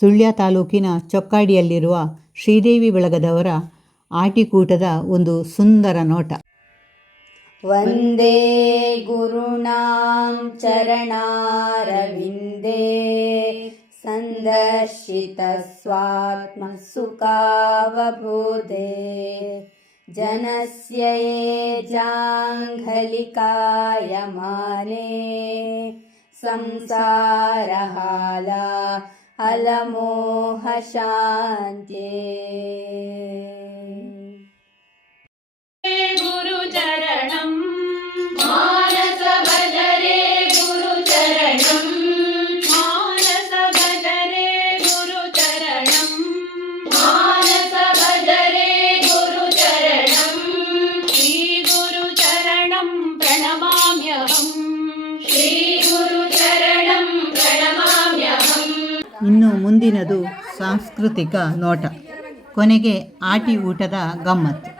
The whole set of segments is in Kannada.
ಸುಳ್ಯ ತಾಲೂಕಿನ ಚೊಕ್ಕಾಡಿಯಲ್ಲಿರುವ ಶ್ರೀದೇವಿ ಬಳಗದವರ ಆಟಿಕೂಟದ ಒಂದು ಸುಂದರ ನೋಟ. ವಂದೇ ಗುರುಣಾಂ ಚರಣಾರವಿಂದೇ ಸಂದರ್ಶಿತ ಸ್ವಾತ್ಮ ಸುಖಾವಬೋಧೆ ಜನಸ್ಯ ಯೇ ಜಾಂಘಲಿಕಾಯಮಾನೆ ಸಂಸಾರಹಾಲ ಹಲಮೋಹ ಶಾಂತ್ಯೇ. ಗುರುಚರಣಂ ಮಾನಸ ಭಜರೆ ಗುರುಚರಣಂ ಮಾನಸ ಭಜರೆ ಗುರುಚರಣಂ ಮಾನಸ ಭಜರೆ ಗುರುಚರಣಂ ಶ್ರೀ ಗುರುಚರಣಂ ಪ್ರಣಮಾಮ್ಯಹಂ ಶ್ರೀ ಗುರುಚರಣಂ ಪ್ರಣಮಾಮ್ಯಹಂ. ಇನ್ನು ಮುಂದಿನದು ಸಾಂಸ್ಕೃತಿಕ ನೋಟ, ಕೊನೆಗೆ ಆಟಿ ಊಟದ ಗಮ್ಮತ್ತು.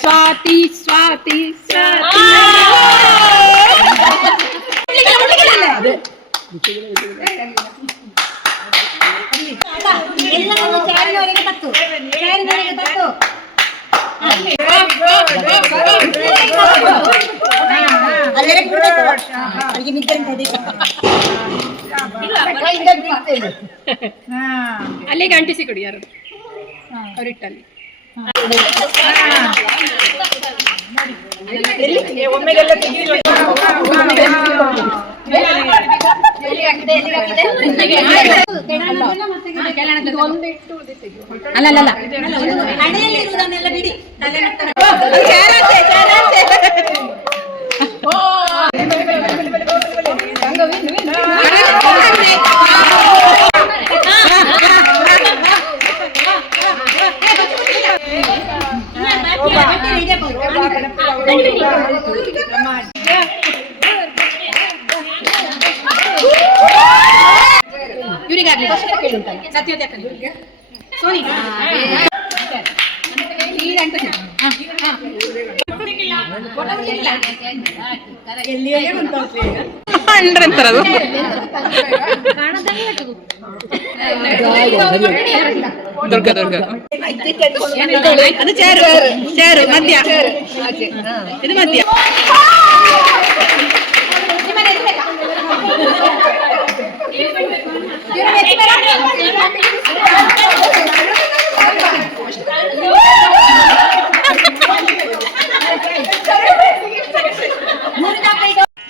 ಸ್ವಾತಿ ಸ್ವಾತಿ ಅಲ್ಲಿಗೆ ಅಂಟಿಸಿ ಕೊಡಿ ಯಾರು ಅವರಿಟ್ಟಲ್ಲಿ. ಅಲ್ಲ ಬಿಡಿ. ಇವರಿಗಾಗಲಿ ಸತ್ಯೋದಯ ಸೋನಿ ಅಂತಾರದು ದುರ್ಗ ದುರ್ಗ ಅದು ಚಾರು ಚಾರು ಮಧ್ಯ ಇದು ಮಧ್ಯ.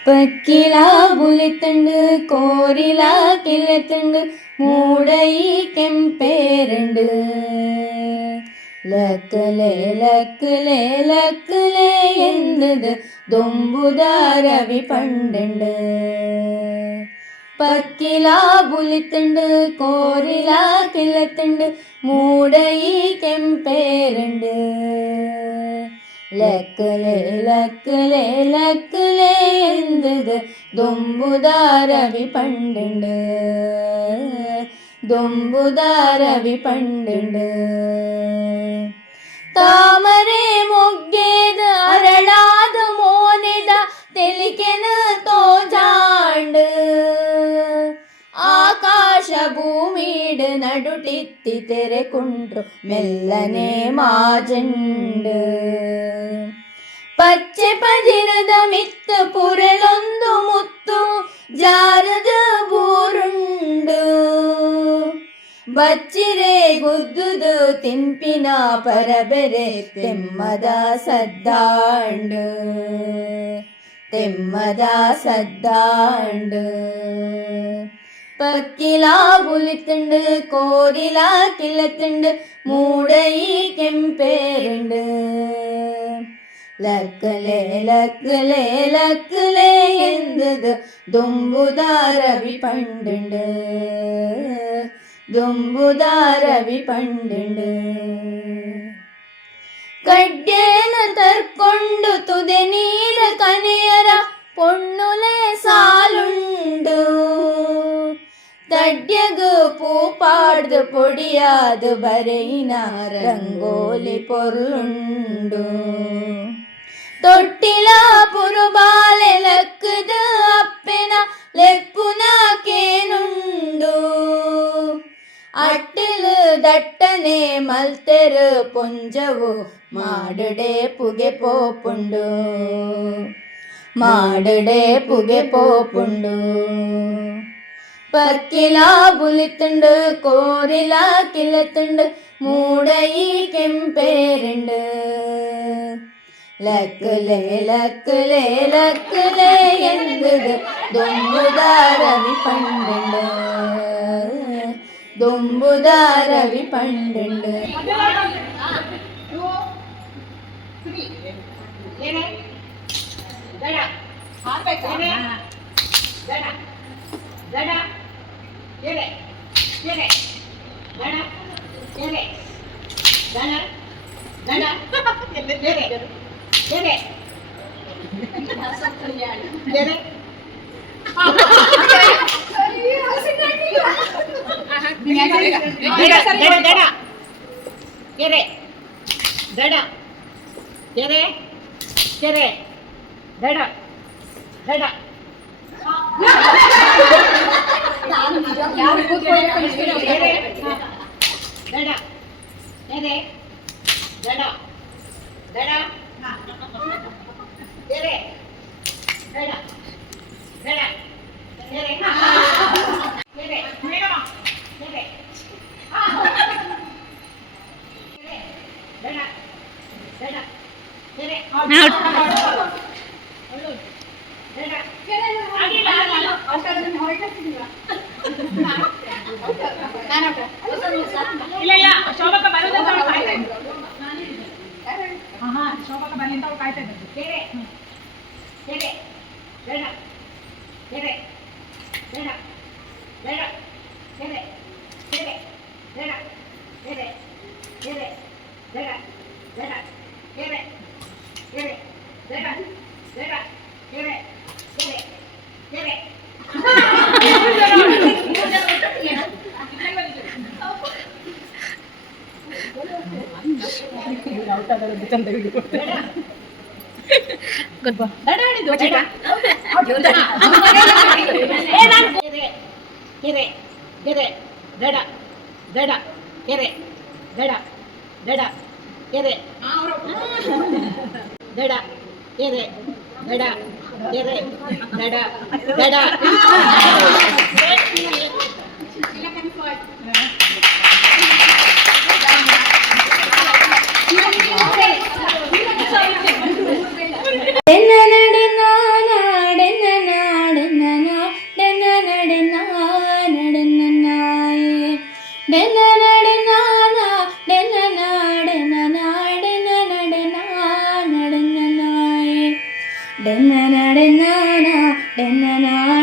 പക്കില പുലിത്തുണ്ട് കോരില കിലത്തുണ്ട് മൂടയി കെമ്പേരുണ്ട് ലക്കലേ ലക്കലേ ലക്കലേ എന്നത് ദൊമ്പുദാരവി പണ്ടുണ്ട്. പക്കില പുലിത്തുണ്ട് കോരില കിലത്തുണ്ട് മൂടയി കെമ്പേരുണ്ട് ലക്കലേ ലക്കലേ ലക്കലേ എന്നത് ദൊമ്പുദാരവി പണ്ടുണ്ട് ദൊമ്പുദാരവി പണ്ടുണ്ട്. താമരെ ಮೊಗ್ಗೇದ ಅರಳಾದ ಮೋನೆದ ತೆಲಿಕೆನ ತೋಜಾಂಡ್ ಆಕಾಶ ಭೂಮಿಡ್ ನಡುಟಿತ್ತಿ ತೆರೆಕೊಂಡು ಮೆಲ್ಲನೆ ಮಾಜಂಡ್ ಪಚ್ಚೆ ಪಜಿರದ ಮಿತ್ತ ಪುರಳೊಂದು ಮುತ್ತು ಜಾರದ ಬೂರುಂಡು ಬಚ್ಚಿರೆ ಗುದ್ದುದು ತಿಂಪಿನ ಪರಬೆರೆ ತೆಮ್ಮದ ಸದ್ದಾಂಡು ತೆಮ್ಮದ ಸದ್ದಾಂಡು. ಪಕ್ಕಿಲ പുലിത്തുണ്ട് കോരില കിലത്തുണ്ട് മൂടയി കെമ്പേരുണ്ട് ലക്കലേ ലക്കലേ ലക്കലേ എന്നത് ദൊമ്പുദാരവി പണ്ടുണ്ട് ദൊമ്പുദാരവി പണ്ടുണ്ട്. ಕಡ್ಡೇನ ತರ್ಕೊಂಡು ತುದೆ ನೀಲ ಕನೆಯರ ಪೊಣ್ಣುಲೆ ಸಾಲುಂಡು ತಡ್ಯಗು ಪೂಪಾಡ್ದು ಪೊಡಿಯಾದು ಬರೆಯಿನ ರಂಗೋಲಿ ಪೊರ್ಲುಂಡು ತೊಟ್ಟಿಲ ಪುರುಬಾಲೆ ಲಕ್ಕದ ಅಪ್ಪೆನ ಲೆಪ್ಪುನ ಕೇನುಂಡು ಅಟ್ಟಲು ದಟ್ಟನೆ ಮಲ್ತೆರು ಪುಂಜವು ಮಾಡುಡೆ ಪುಗೆ ಪೋಪುಂಡು ಮಾಡುಡೆ ಪುಗೆ ಪೋಪುಂಡು ಪಕ್ಕಿಲ ಬುಲಿತುಂಡು ಕೋರಿಲ ಕಿಲತುಂಡು ಮೂಡೈ ಕೆಂಪೇರುಂಡು ಲಕ್ಕಲೆ ಲಕ್ಕಲೆ ಲಕ್ಕಲೆ ಎಂದುದು ದೊಂಬುದಾರವಿ ಪಂಡುಂಡು ದೊಂಬುದಾರವಿ ಪಂಡುಂಡು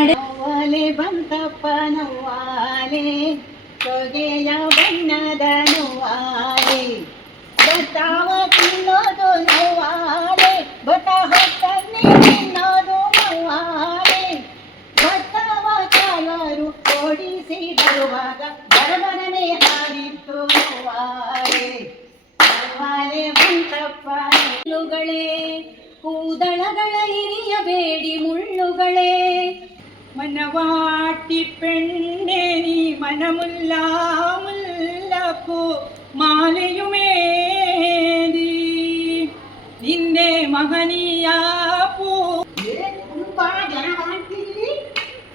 ನವ್ವಾಲೆ ಬಂತಪ್ಪ ನವ್ವಾಲೆ ಸೊಗೆಯ ಬಣ್ಣದ ನವ್ವಾಲೆ ಬತಾವ ತಿನ್ನೋದು ನವ್ವಾಲೆ ಬತ ಹೊತ್ತನ್ನೇ ತಿನ್ನೋದು ನವ್ವಾಲೆ ಬತಾವ ಕಾಲರು ಓಡಿಸಿ ಬರುವಾಗ ಬರಬರನೆ ಹಾರಿತ್ತು ನವ್ವಾಲೆ ನವ್ವಾಲೆ ಬಂತಪ್ಪ ಮುಳ್ಳುಗಳೇ ಕೂದಳಗಳ ಇರಿಯಬೇಡಿ ಮುಳ್ಳುಗಳೇ മനവാട്ടി പെണ്ണേ നീ മനമുല്ല മുല്ലപ്പൂ മാലയുമേന്തി നിന്നെ മഹനീയ പൂ ತುಂಬಾ ಜನ ಕಾಣ್ತೀವಿ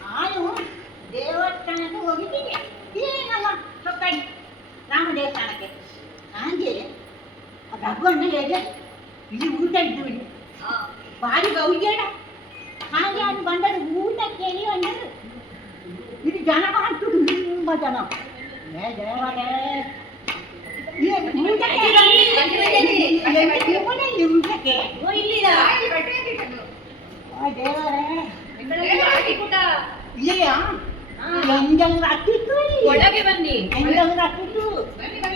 ನಾನು ದೇವಸ್ಥಾನಕ್ಕೆ ಹೋಗಿದ್ದೀನಿ ಏನಲ್ಲ ಸೊಕ್ಕಡಿ ರಾಮ ದೇವಸ್ಥಾನಕ್ಕೆ ಹಾಗೆ ಭಗವನ್ನ ಹೇಗೆ ಇಲ್ಲಿ ಊಟ ಇದ್ದು ಭಾರಿ ಗೌಜೇಡ ಹಾಗೆ ಅದು ಬಂದರು ಊಟ ಕೇಳಿ ಬಂದರು ಇದು ಜನ ಕಾಣ್ತಿದ್ರು ತುಂಬ ಜನ ದೇವರೇ ಊಟಕ್ಕೆ ದೇವರೇ ಇಲ್ಲಯ್ಯ ಎಂಜಂಗ್ ಹತ್ತಿತ್ತು ಒಳಗೆ ಬನ್ನಿ ಎಂಜಂಗ್ ಹತ್ತಿತ್ತು ಬನ್ನಿ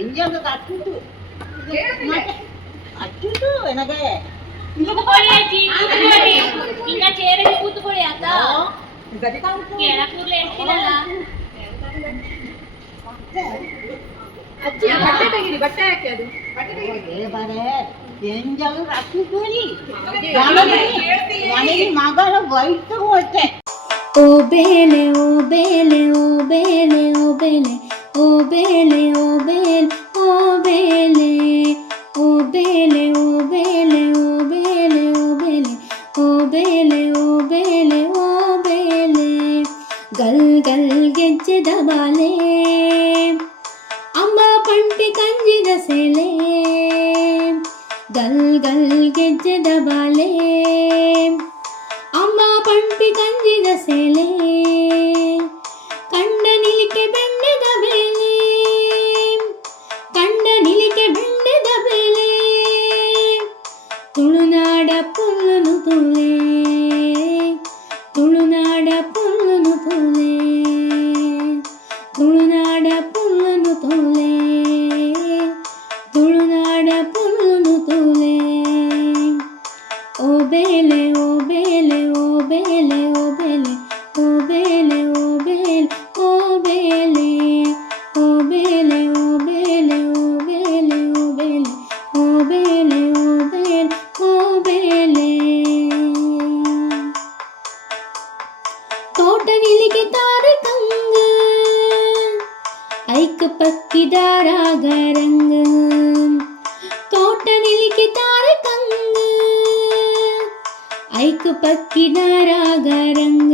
ಎಂಜಲು ಅಚ್ಚಿತು ಅಚ್ಚಿತು ನನಗೆ ಕೂತ್ಕೊಳ್ಳಿ ಅಜ್ಜಿ, ಕೂತ್ಕೊಳ್ಳಿ. ಇನ್ನ ಚೇರಿಗೆ ಕೂತ್ಕೊಳ್ಳಿ ಅಕ್ಕ. ಕೆಳ ಕೂರ್ಲೆ ಇರ್ತೀರಲ್ಲ. ಅಜ್ಜಿ ಬಟ್ಟೆ ತೆಗೀರಿ, ಬಟ್ಟೆ ಹಾಕಿ ಅದು. ದೇವರೇ ಎಂಜಲು ಅಚ್ಚಿತು ನನಗೆ ಮಗಳ ವಯಸ್ಸು ಹೋಯ್ತೆ. ಓ ಬೇಲೆ ಓ ಬೇಲೆ ಓ ಬೇಲೆ ಓ ಬೇಲೆ ಓ ಬೇಲೆ ಓ ಬೇಲೆ ಓ ಬೇಲೆ ಓ ಬೇಲೆ ಓ ಬೇಲೆ ಓ ಬೇಲೆ ಓ ಬೇಲೆ ಓ ಬೇಲೆ ಓ ಬೇಲೆ ಓ ಬೇಲೆ ಗಲ್ ಗಲ್ ಗೆಜ್ಜೆದ ಬಾಲೆ ಅಂಬ ಪಂಟಿ ಕಂಜಿದ ಸೆಲೆ ಗಲ್ ಗಲ್ ಗೆಜ್ಜೆದ ಬಾಲೆ ಅಮ್ಮ ಪಂಪಿ ಕಂಜಿದ ಸೆಲೆ ಕಂಡ ನಿಲಿಕೆ ಬೆಣ್ಣೆದ ಬೆಲೆ ಕಂಡ ನಿಲಿಕೆ ಬೆಣ್ಣೆದ ಬೆಲೆ ತುಳುನಾಡ ಪುಲ್ಲನು ತುಳೆ ತುಳುನಾಡ ಪುಲ್ಲನು ತುಳೆ ತುಳುನಾಡ ಪುಲ್ಲನು ತುಳೆ ತುಳುನಾಡ ಪುಲ್ಲನು ತುಳೆ ಓ ಬೇಲೆ ಓ ಬೇಲೆ ಓ ಬೇಲೆ ಓ ಬೇಲೆ ಓ ಬೇಲೆ ಓ ಬೇಲೆ ಓ ಬೇಲೆ ಓ ಬೇಲೆ ಓ ಬೇಲೆ ಓ ಬೇಲೆ ಓ ಬೇಲೆ ಓ ಬೇಲೆ ಓ ಬೇಲೆ ಓ ಬೇಲೆ ತೋಟ ನಿಲಿಗೆ ತಾರೆ ಕಂಗ ಐಕ ಪಕ್ಕಿದಾರಾಗ ರಂಗ ತೋಟ ನಿಲಿಗೆ ತಾರೆ ಕಂಗ ಐಕ ಪಕ್ಕಿದಾರಾಗ ರಂಗ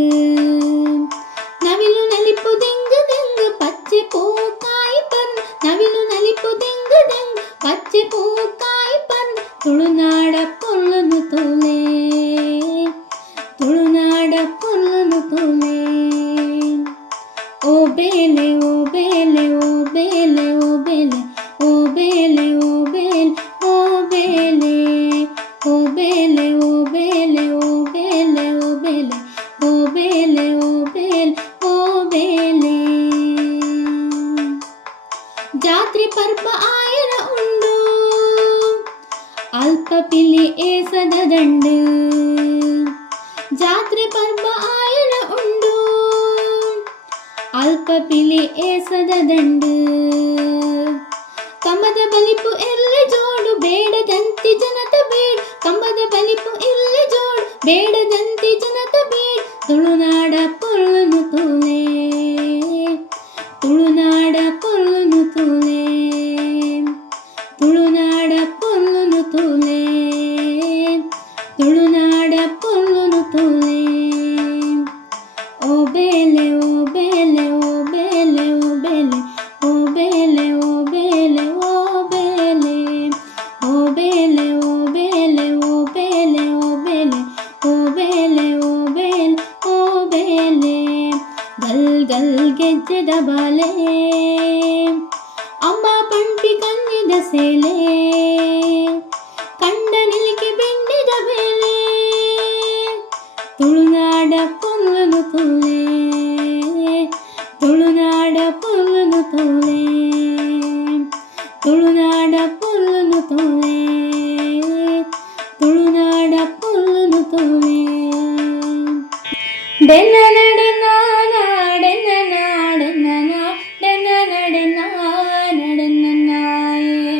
ನವಿಲು ನಲಿಪು ದಿಂಗ ದಿಂಗ ಪಚ್ಚೆ ಪೂಕಾಯಿ ಪನ್ ನವಿಲು ನಲಿಪು ದಿಂಗ ದಿಂಗ ಪಚ್ಚೆ ಪೂಕಾಯಿ ಪನ್ ತುಳುನಾಡ ಪೊಲ್ಲನು ತುಲೆ ತುಳುನಾಡ ಪೊಲ್ಲನು ತುಲೆ ಓ ಬೇಲೆ ಓ ಬೇಲೆ ಓ ಬೇಲೆ ಓ ಬೇಲೆ ಓ ಬೇಲೆ ಓ ಬೇಲೆ ಓ ಬೇಲೆ ಓ ಬೇಲೆ ಓ ಬೇಲೆ ಓ ಬೇಲೆ ಓ ಬೇಲೆ ಓ ಬೇಲೆ ಓ ಬೇಲೆ ಓ ಬೇಲೆ ಜಾತ್ರೆ ಪರ್ವ ಆಯನ ಉಂಡು ಅಲ್ಪ ಪಿಲಿ ಏಸದ ದಂಡು ಜಾತ್ರೆ ಪರ್ವ ಆಯನ ಉಂಡು ಅಲ್ಪ ಪಿಲಿ ಏಸದ ದಂಡು ಕಂಬದ ಬಲಿಪು ಎಲ್ಲಿ ಜೋಡು ಬೇಡದಂತಿ ಜನತ ಬೇಡ ಕಂಬದ ಬಲಿಪು ಇಲ್ಲಿ ಜೋಡು ಬೇಡದಂತಿ ಜನತ ಬೇಡ ತುಳುನಾಡ ಪೊಲ್ಲನು ತುಲೆ ತುಳುನಾಡ ಪೊಲ್ಲನು ತುಲೆ ತುಳುನಾಡ ಪೊಲ್ಲನು ತುಲೆ ತುಳುನಾಡ ಪೊಲ್ಲನು ತುಲೆ ಓ ಬೇಲೆ ಓ ಬೇಲೆ ಓ ಬೇಲೆ ಓ ಬೇಲೆ ಓ ಬೇಲೆ ಓ ಬೇಲೆ ಓ ಬೇಲೆ ಓ ಬೇಲೆ ಓ ಬೇಲೆ ಓ ಬೇಲೆ ಓ ಬೇಲೆ ಓ ಬೇಲೆ ಓ ಬೇಲೆ ಓ ಬೇಲೆ ಗಲ್ ಗಲ್ ಗೆಜ್ಜೆದ ಬಾಲೆ ಅಮ್ಮ ಪಂಪಿ ಕಂಜಿದ ಸೆಲೆ ಕಂಡ ನಿಲಿಕೆ ಬೆಣ್ಣಿದ ಬೆಲೆ ತುಳುನಾಡ ಪೊಲ್ಲನು ತುಲೆ ತುಳುನಾಡ ಪೊಲ್ಲನು ತುಲೆ ತುಳುನಾಡ ಪೊಲ್ಲನು ತುಲೆ ತುಳುನಾಡ ಪೊಲ್ಲನು ತುಲೆ ಡೆನ್ನ ನಡೆ ನಾನಾ ಡೆನ್ನ ನಾಡೆನ್ನ ಡೆನ್ನ ನಡೆ ನಾಡೆನ್ನ ನಾಯೆ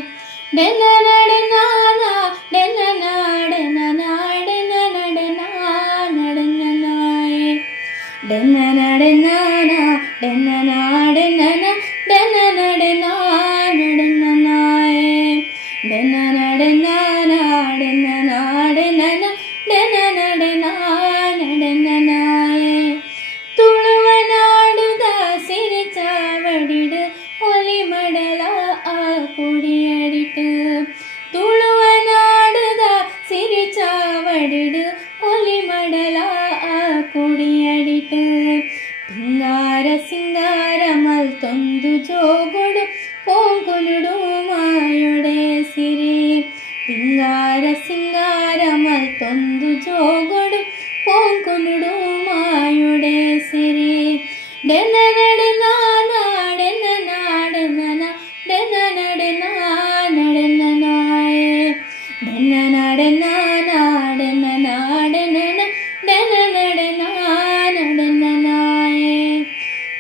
ಡೆನ್ನ ನಡೆ ನಾನಾ ಡೆನ್ನ ನಾಡೆನ್ನ ನಾಡೆನ್ನ ನಡೆ ನಾಡೆನ್ನ ನಾಯೆ ಡೆನ್ನ ನಡೆ ನಾನಾ ಡೆನ್ನ ನಾಡೆನ್ನ ಡೆನ್ನ ನಡೆ ನಾಡೆನ್ನ ನಾಯೆ ಡೆನ್ನ ನಡೆ ನಾನಾ ಡೆನ್ನ ನಾಡೆನ್ನ ಡೆನ್ನ ನಡೆ ನಾಡೆನ್ನ ನಾಯೆ ತುಳುವ ನಾಡುದ ಸಿರಿ ಚಾವಡಿಡು ಒಲಿ ಮಡಲ ಆ ಕುಡಿಯಡಿಟ್ಟು ತುಳುವ ನಾಡುದ ಸಿರಿ ಚಾವಡಿಡು ಒಲಿ ಮಡಲ ಆ ಕುಡಿಯಡಿಟ್ಟು ಪಿಂಗಾರ ಸಿಂಗಾರ ಮಲ್ತೊಂದು ಜೋಗುಡು ಪೋಂಗುಲುಡು ಮಾಯೊಡೆ ಸಿರಿ ಪಿಂಗಾರ ಸಿಂಗಾರ ಮಲ್ತೊಂದು ಜೋಗುಡು ಪೋಂಗುಲುಡು ಮಾಯೊಡೆ ಸಿರಿ ಡೆನ್ನ ನಡೆ ನಾನಾ ಡೆನ್ನ ನಾಡೆನ್ನ ಡೆನ್ನ na nadana nae dana nadana nadana nadana dana nadana nadana nae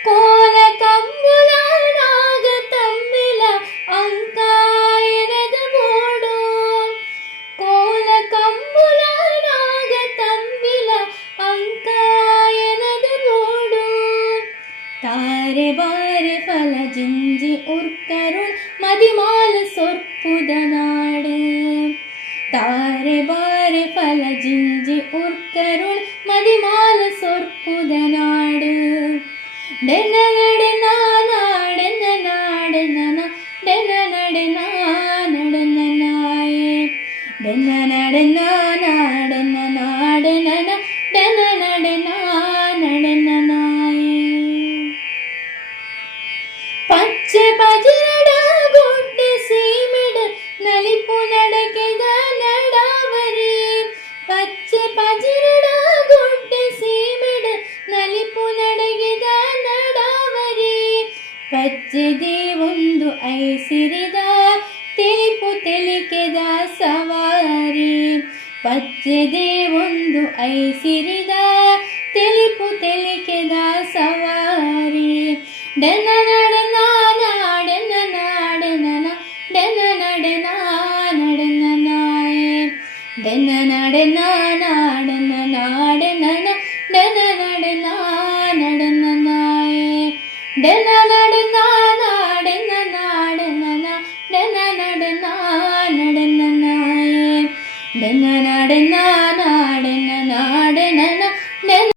ಕೋಲ ಕಂಬುಲ ನಾಗ ತಮ್ಮಿಲ ಅಂಕಾಯನದ ಬೋಡು ಕೋಲ ಕಂಬುಲ ನಾಗ ತಮ್ಮಿಲ ಅಂಕಾಯನದ ಬೋಡು ತಾರೆ ಬಾರೆ ಫಲ ಜಿಂಜಿ ಉರ್ಕರುಣ್ ಮದಿಮಾಲ ಸೊರ್ಪುದ ನಾಡು ತಾರೆ ಬಾರೆ ಫಲ ಜಿಂಜಿ ಉರ್ಕರುಣ್ ಮದಿಮಾಲ ಸೊರ್ಪುದ ನಾಡು ಡೆನ ನಡೆನ ನಾಡೆನ ನಾಡೆನ ಡೆನ ನಡೆನ ನಡೆನ ನಾಯೆ ಡೆನ ನಡೆನ ನಾಡೆನ ನಾಡೆನ ಡೆನ ನಡೆನ ನಡೆನ ನಾಯೆ ಪಚ್ಚೆ ಪಜಿರಡ ಗುಡ್ಡ ಸೀಮೆಡ ನಲಿಪು ನಡಕೆದ ನಡಾವರಿ ಪಚ್ಚೆ ಪಜಿರಡ ಗುಡ್ಡ ಸೀಮೆಡ ನಲಿಪು ನಡಗಿದ ನಡಾವರಿ ಪಚ್ಚೆದೆ ಒಂದು ಐಸಿರಿದ ತಿಳಿಪು ತೆಲಿಕೆದ ಸವಾರಿ ಪಚ್ಚೆದೆ ಒಂದು ಐಸಿರಿದ ತಿಳಿಪು ತೆಲಿಕೆದ ಸವಾರಿ ಡೆನ ನಡೆನ ನಾಡೆನ ನಾಡೆನ ಡೆನ ನಡೆನ ನಡೆನ ನಾಯೆ ಡೆನ ನಡೆನ ನಾಡೆನ ನಾಡೆನ ಡೆನ ನಡೆನ ನಡೆನ ನಾಯೆ ಡೆನ ನಡೆನ ನಾಡೆನ ನಾಡೆನ ಡೆನ ನಡೆನ ನಡೆನ ನಾಯೆ ಡೆನ ನಡೆನ